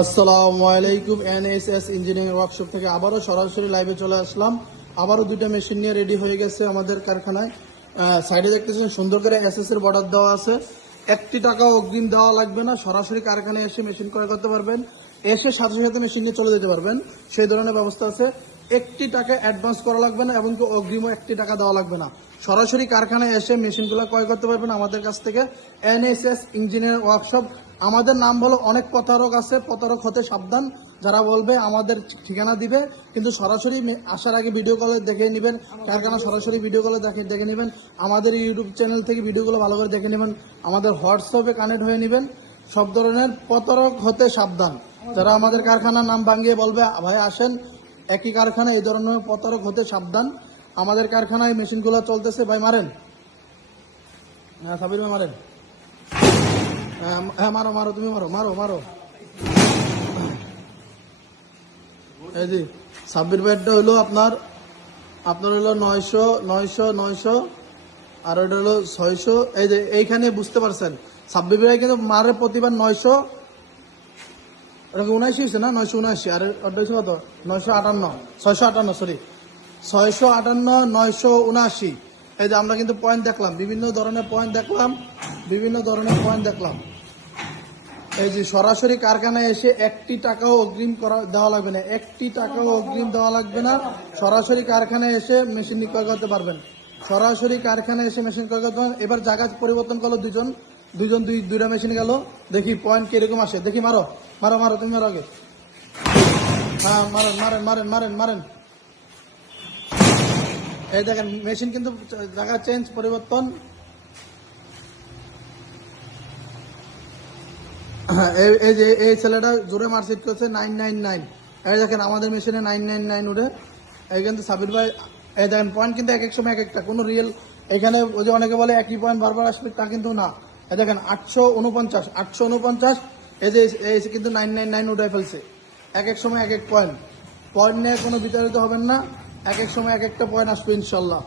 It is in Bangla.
আসসালামু আলাইকুম। এনএসএস ইঞ্জিনিয়ারিং ওয়ার্কশপ থেকে আবারও সরাসরি লাইভে চলে আসলাম। আবারও দুইটা মেশিন নিয়ে রেডি হয়ে গেছে আমাদের কারখানায়। সাইডে দেখতেছেন সুন্দর করে এসএস এর বর্ডার দেওয়া আছে। একটি টাকাও অগ্রিম দেওয়া লাগবে না, সরাসরি কারখানায় এসে মেশিন ক্রয় করতে পারবেন, এসে সাথে সাথে মেশিন নিয়ে চলে যেতে পারবেন, সেই ধরনের ব্যবস্থা আছে। একটি টাকা অ্যাডভান্স করা লাগবে না এবং অগ্রিমও একটি টাকা দেওয়া লাগবে না। সরাসরি কারখানায় এসে মেশিনগুলো ক্রয় করতে পারবেন আমাদের কাছ থেকে। NSS engineering workshop. আমাদের নাম বলো, অনেক প্রতারক আছে, প্রতারক হতে সাবধান। যারা বলবে আমাদের ঠিকানা দিবে, কিন্তু সরাসরি আসার আগে ভিডিও কলে দেখে নেবেন, কারখানা সরাসরি ভিডিও কলে দেখে নেবেন। আমাদের ইউটিউব চ্যানেল থেকে ভিডিওগুলো ভালো করে দেখে নেবেন, আমাদের হোয়াটসঅ্যাপে কানেক্ট হয়ে নেবেন। সব ধরনের প্রতারক হতে সাবধান। যারা আমাদের কারখানার নাম ভাঙিয়ে বলবে ভাই আসেন একই কারখানা, এই ধরনের প্রতারক হতে সাবধান। আমাদের কারখানায় মেশিনগুলো চলতেছে। ভাই মারেন, হ্যাঁ সাবির ভাই মারেন, হ্যাঁ মারো মারো, তুমি মারো মারো মারো। এই যে সাব্বির ভাইয়েরটা হলো আপনার হলো 900 আর ওটা হলো 600। এই যে এইখানে বুঝতে পারছেন সাব্বির ভাই কিন্তু মারে প্রতিবার 900, এটা 79 হয়েছে না, 979। আর ওটা হচ্ছে কত, 658, সরি 658, 979। এই যে আমরা কিন্তু পয়েন্ট দেখলাম, বিভিন্ন ধরনের পয়েন্ট দেখলাম। এই যে সরাসরি কারখানায় এসে একটি টাকাও অগ্রিম দেওয়া লাগবে না, একটি টাকাও অগ্রিম দেওয়া লাগবে না। সরাসরি কারখানায় এসে মেশিন ক্রয় করতে পারবেন, সরাসরি কারখানায় এসে মেশিন ক্রয় করতে পারবেন। এবার জায়গা পরিবর্তন করলো, দুইটা মেশিন গেল। দেখি পয়েন্ট কিরকম আসে, দেখি মারো মারো মারো, তুমি মারো আগে। হ্যাঁ মারেন মারেন মারেন মারেন মারেন। এই দেখেন মেশিন কিন্তু জায়গা চেঞ্জ, পরিবর্তন। হ্যাঁ এই যে এই ছেলেটা জোরে মার্কশিট করছে 999। এই দেখেন আমাদের মেশিনে 999 উঠে। এই কিন্তু সাবির ভাই, এই দেখেন পয়েন্ট কিন্তু এক এক সময় এক একটা, কোনো রিয়েল এখানে ওই যে অনেকে বলে একই পয়েন্ট বারবার আসবে, তা কিন্তু না। এই দেখেন 849। এই যে কিন্তু 999 উঠে ফেলছে। এক এক সময় এক এক পয়েন্ট নিয়ে কোনো বিতাড়িত হবেন না, এক এক সময় এক একটা পয়েন্ট আসবে ইনশাল্লাহ।